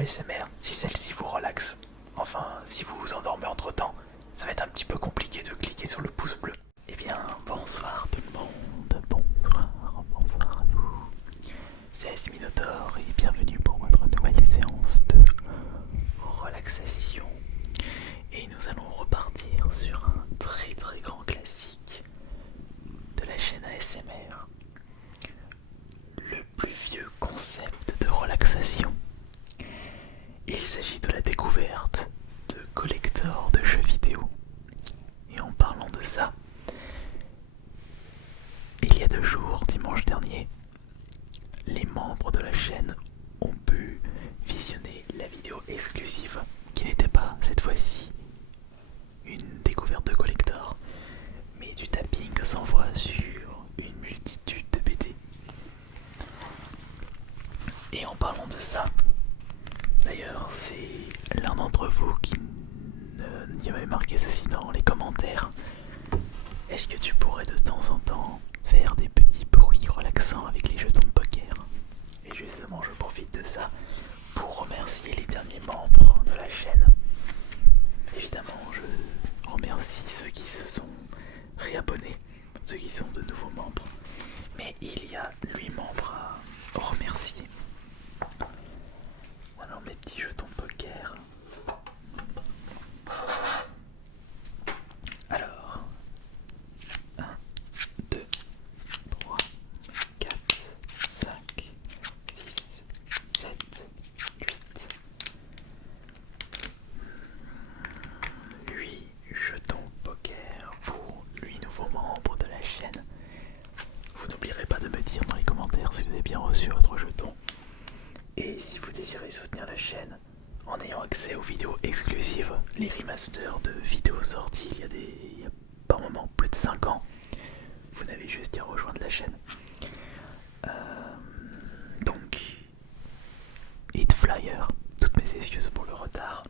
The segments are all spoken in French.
ASMR si celle-ci vous relaxe. Enfin, si vous vous endormez entre temps, ça va être un petit peu compliqué de cliquer sur le pouce bleu. Eh bien, bonsoir tout le monde, bonsoir à vous. C'est Minotaur et bienvenue pour votre nouvelle séance de relaxation. Et nous allons repartir sur un très grand classique de la chaîne ASMR. Le plus vieux concept de relaxation. Il s'agit de la découverte de collecteurs de jeux vidéo. Et en parlant de ça, il y a 2 jours, dimanche dernier, les membres de la chaîne ont pu visionner la vidéo exclusive qui n'était pas cette fois-ci une découverte de collector, mais du tapping sans voix sur une multitude de BD. Et en parlant de ça, d'ailleurs c'est l'un d'entre vous qui m'avait marqué ceci dans les commentaires. Est-ce que tu pourrais de temps en temps faire des petits bruits relaxants avec les jetons de poker? Et justement je profite de ça pour remercier les derniers membres de la chaîne. Évidemment je remercie ceux qui se sont réabonnés, ceux qui sont de nouveaux membres, mais il y a 8 membres à remercier. Alors mes petits jetons de poker. Alors 1, 2, 3, 4, 5, 6, 7, 8 jetons poker pour 8 nouveaux membres de la chaîne. Vous n'oublierez pas de me dire dans les commentaires si vous avez bien reçu votre jeton. Et si vous désirez soutenir la chaîne en ayant accès aux vidéos exclusives, les remasters de vidéos sorties il y a par moment plus de 5 ans, vous n'avez juste qu'à rejoindre la chaîne. Donc, Hit Flyer, toutes mes excuses pour le retard.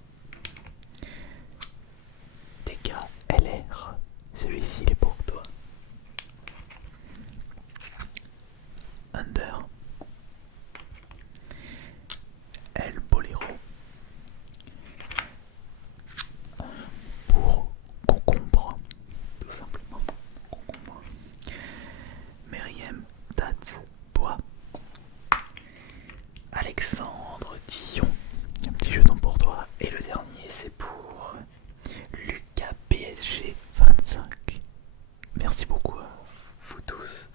DKLR, celui-ci il est pour toi. Under, El Bolero, pour concombre, tout simplement, concombre. Meriem Date Bois, Alexandre Dillon, un petit jeton pour toi. Et le dernier c'est pour Lucas PSG 25. Merci beaucoup à vous tous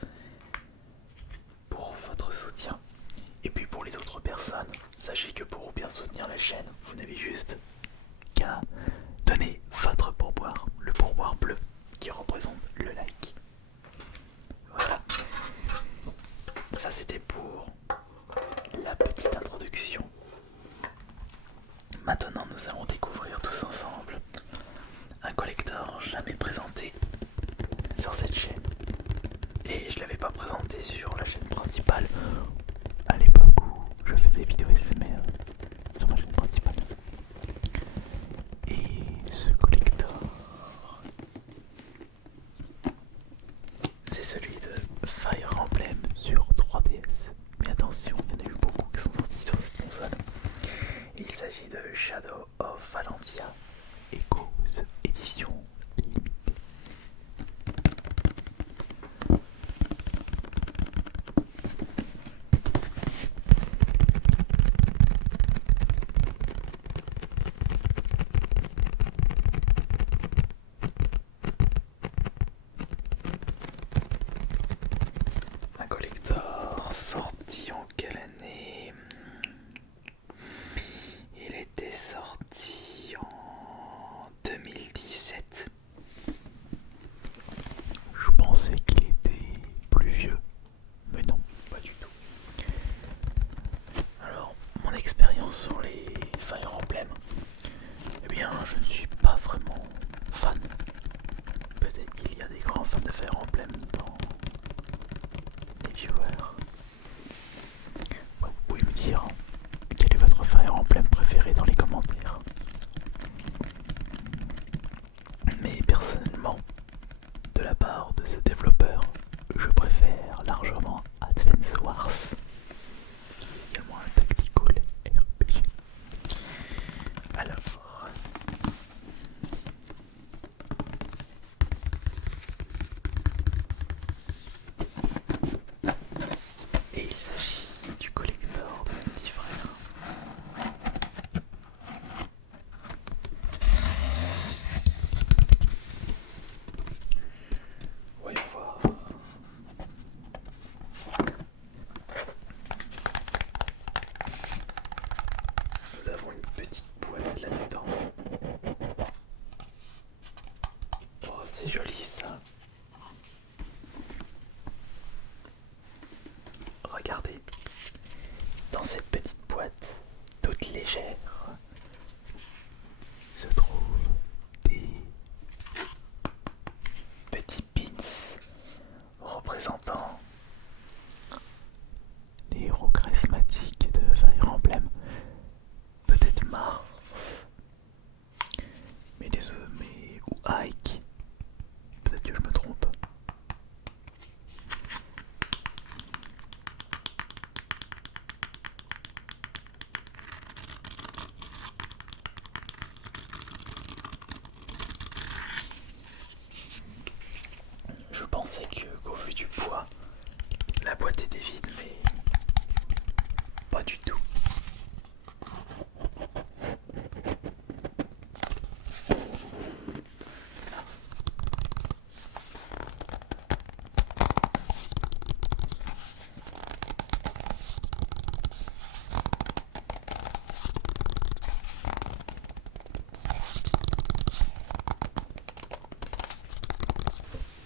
pour votre soutien. Et puis pour les autres personnes, sachez que pour bien soutenir la chaîne, vous n'avez juste qu'à donner votre pourboire, le pourboire bleu qui représente le like. Voilà. Ça c'était pour la petite introduction. Maintenant nous allons découvrir tous ensemble un collector jamais présenté sur cette chaîne. Et je l'avais pas présenté sur la chaîne principale à l'époque où je faisais des vidéos SMR sur ma chaîne principale. Et ce collector, c'est celui de Fire Emblem sur 3DS. Mais attention, il y en a eu beaucoup qui sont sortis sur cette console. Il s'agit de Shadow of Valentia Echoes édition limitée. Un collector sorti en quelle année? Il était sorti en 2017. Je pensais qu'il était plus vieux, mais non, pas du tout. Alors, mon expérience sur les Fire Emblem, eh bien, je ne suis pas vraiment fan. Peut-être qu'il y a des grands fans de Fire Emblem dans les viewers. Ouais, vous pouvez me dire quel est votre Fire Emblem préféré dans les commentaires. Mais personnellement, de la part de ce développeur, je préfère largement Advance Wars, également un tactical RPG. Alors, et il s'agit du collector de mon petit frère. Voyons voir. Nous avons une petite boîte là-dedans. Oh, c'est joli ça. Regardez, dans cette petite boîte, toute légère, se trouvent des petits pins représentant les héros charismatiques de Fire Emblem. Peut-être Mars, ou Ike. Peut-être que je me trompe. Je pensais qu'au vu du poids, la boîte était vide, mais pas du tout.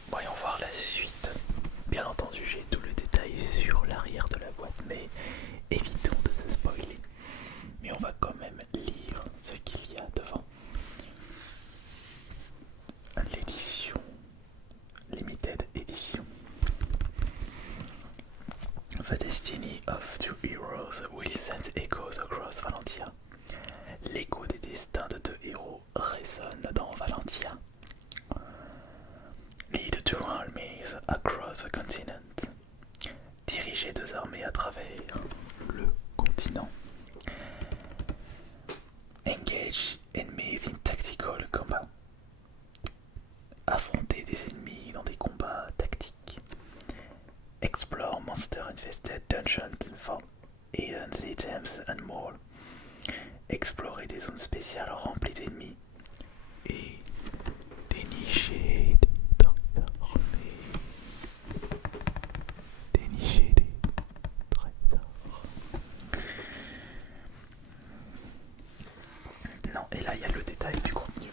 Voyons voir la suite. Bien entendu, j'ai tout le détail sur l'arrière de la boîte, mais évitons de se spoiler. Mais on va quand même lire ce qu'il y a devant. L'édition, Limited Edition. The destiny of two heroes will send echoes across Valentia. L'écho des destins de deux héros résonne dans Valentia. Lead two armies across the continent. Diriger deux armées à travers le continent. Engage enemies in tactical combat. Affronter des ennemis dans des combats tactiques. Explore monster-infested dungeons for hidden items and more. Explorer des zones spéciales remplies d'ennemis. Et dénicher des trésors. Dénicher des trésors. Non, et là il y a le détail du contenu.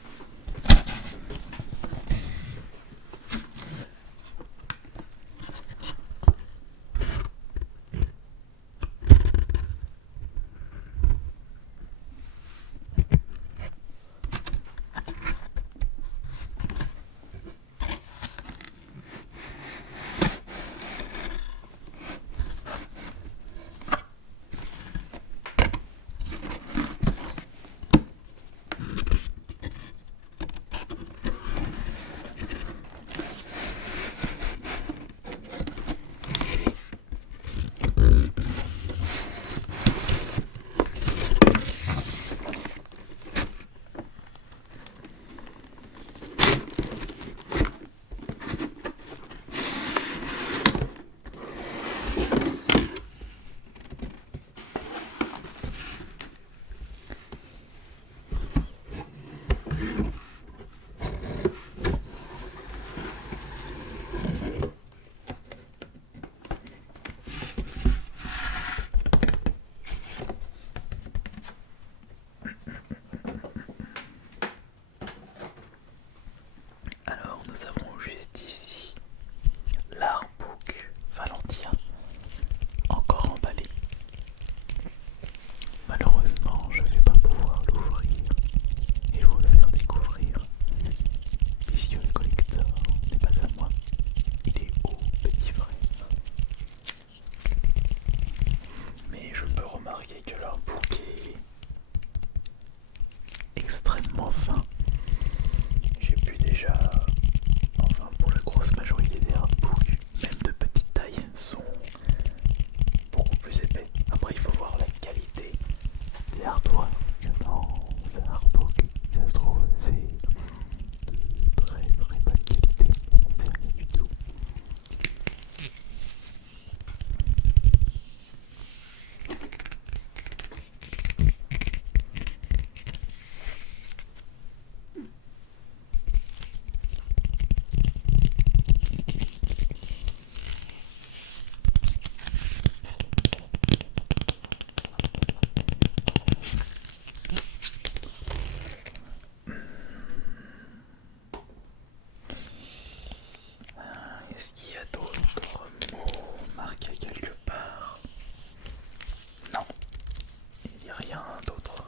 rien d'autre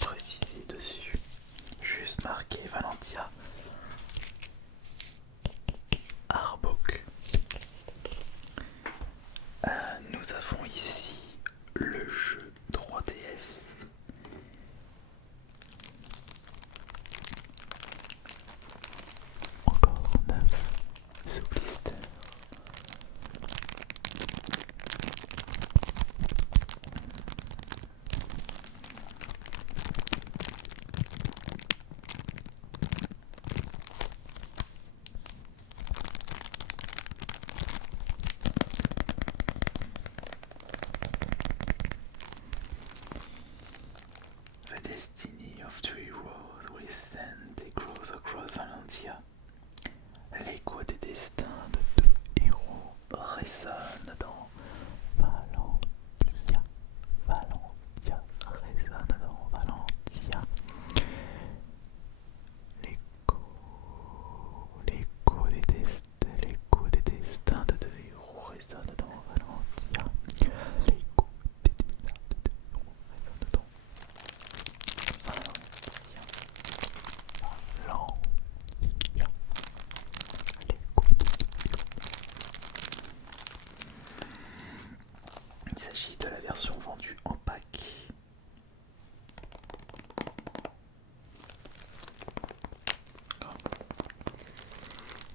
précisé dessus. Juste marqué Valentia Artbook. Nous avons ici le jeu 3DS. Encore 9 sous blister. The destiny of three roads will send the crows across Valentia. L'écho des destins de deux héros résonne dans Valentia. Valentia résonne dans Valentia. L'écho des destins de deux héros résonne dans Valentia. L'écho des destins de deux héros résonne dans Valentia. Valentia. L'écho des deux héros. Il s'agit de la version vendue en pack.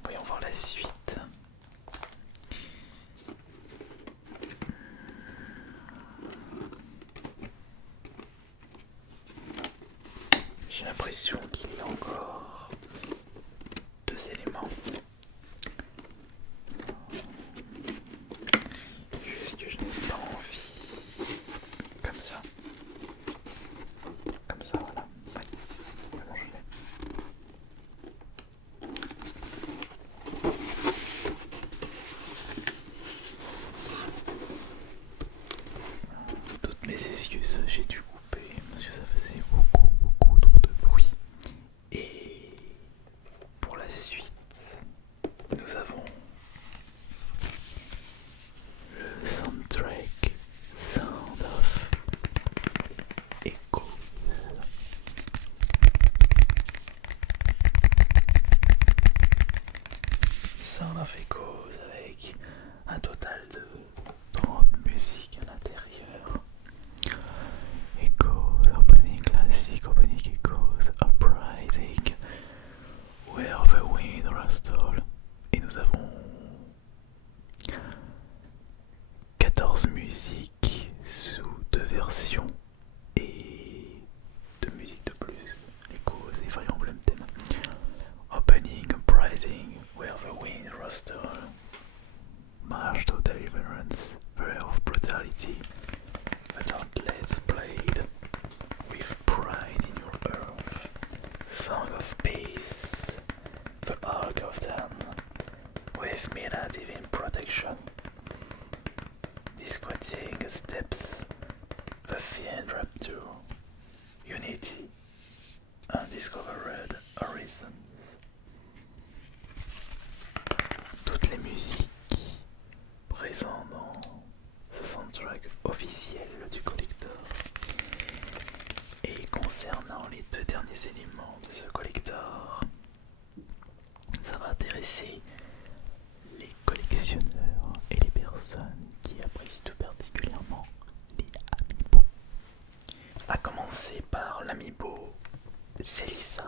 Voyons voir la suite. J'ai l'impression qu'il y a encore 2 éléments. Juste que je n'ai pas envie. Comme ça. Comme ça, voilà. Ouais. Vraiment, je l'ai. Toutes mes excuses, j'ai dû couper parce que ça faisait beaucoup trop de bruit. Et pour la suite, nous avons le soundtrack Sound of Echoes. Sound of Echoes avec un total de 30 musiques à l'intérieur. Echoes, opening classic, opening echoes, uprising, where the wind rustled. Et nous avons 14 musiques sous 2 versions et 2 musiques de plus. Echoes et Fire Emblem thème. Opening, uprising, where the wind rustled. March to deliverance, prayer of brutality. The dauntless blade with pride in your earth. Song of peace, the arc of Dan with Mina divine protection. Disquieting steps, the fiend rapture, unity, undiscovered horizons. Toutes les musiques présentes dans ce soundtrack officiel du collector. Et concernant les 2 derniers éléments de ce collector, ça va intéresser les collectionneurs et les personnes qui apprécient tout particulièrement les amiibo. A commencer par l'amiibo Célissa.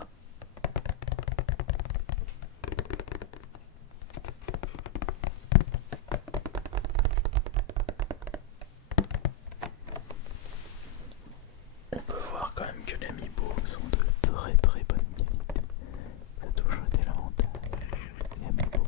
On peut voir quand même que les amiibo sont de très bonne qualité. Ça a toujours été l'avantage des amiibo.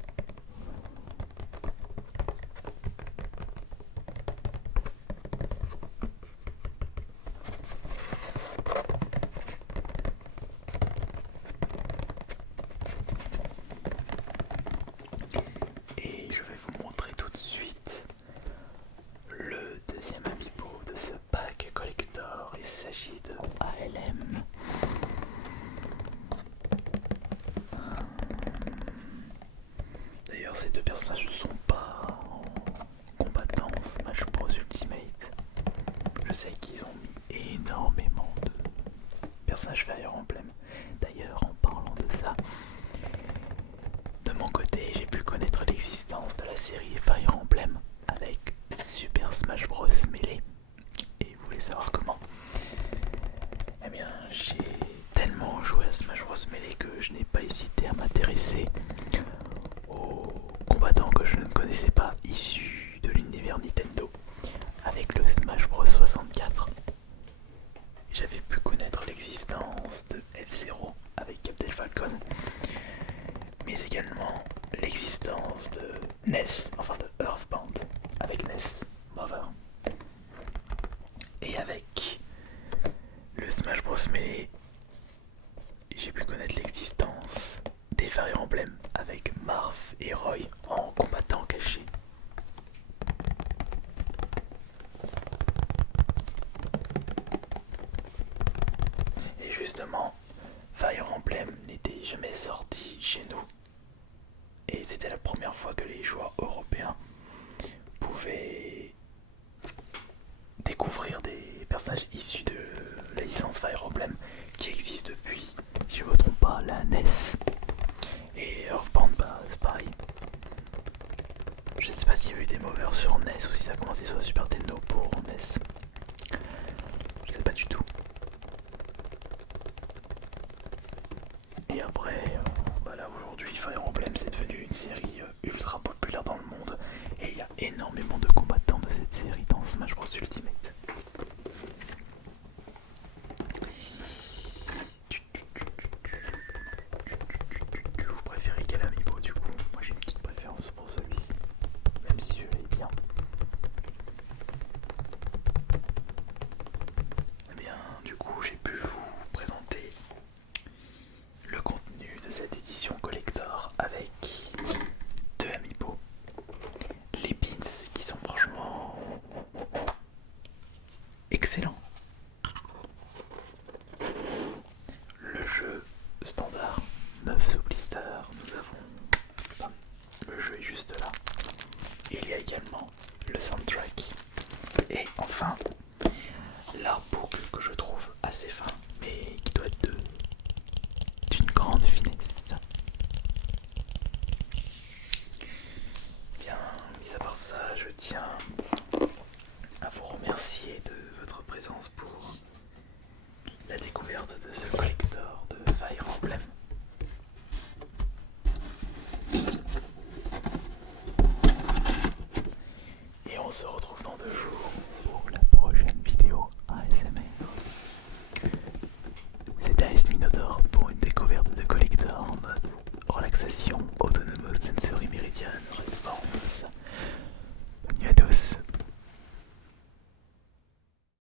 qu'ils ont mis énormément de personnages Fire Emblem. D'ailleurs, en parlant de ça, de mon côté, j'ai pu connaître l'existence de la série Fire Emblem avec Super Smash Bros Melee. Et vous voulez savoir comment? Eh bien, j'ai tellement joué à Smash Bros Melee que je n'ai pas hésité à m'intéresser aux combattants que je ne connaissais pas issus de l'univers Nintendo avec le Smash Bros 64. J'avais pu connaître l'existence de F-Zero avec Captain Falcon, mais également l'existence de Ness, enfin de Earthbound avec Ness Mother. Et avec le Smash Bros Melee, j'ai pu connaître l'existence des Fire Emblem avec Marth et Roy en combattant cachés. Et justement, Fire Emblem n'était jamais sorti chez nous. Et c'était la première fois que les joueurs européens pouvaient découvrir des personnages issus de la licence Fire Emblem qui existe depuis, si je ne me trompe pas, la NES. Et Earthbound, bah c'est pareil. Je sais pas s'il y a eu des movers sur NES ou si ça a commencé sur Super Nintendo pour NES. Je sais pas du tout. Et après, bah là aujourd'hui, Fire Emblem c'est devenu une série ultra populaire dans le monde. Et il y a énormément de combattants de cette série dans Smash Bros Ultimate. Vous préférez quel amiibo du coup? Moi j'ai une petite préférence pour celui-ci, même si celui-là est bien. Eh bien, du coup, j'ai pu vous présenter le contenu de cette édition collector avec deux amiibo. Les pins qui sont franchement excellents. Le jeu standard 9 sous blister, nous avons... Enfin, le jeu est juste là. Et il y a également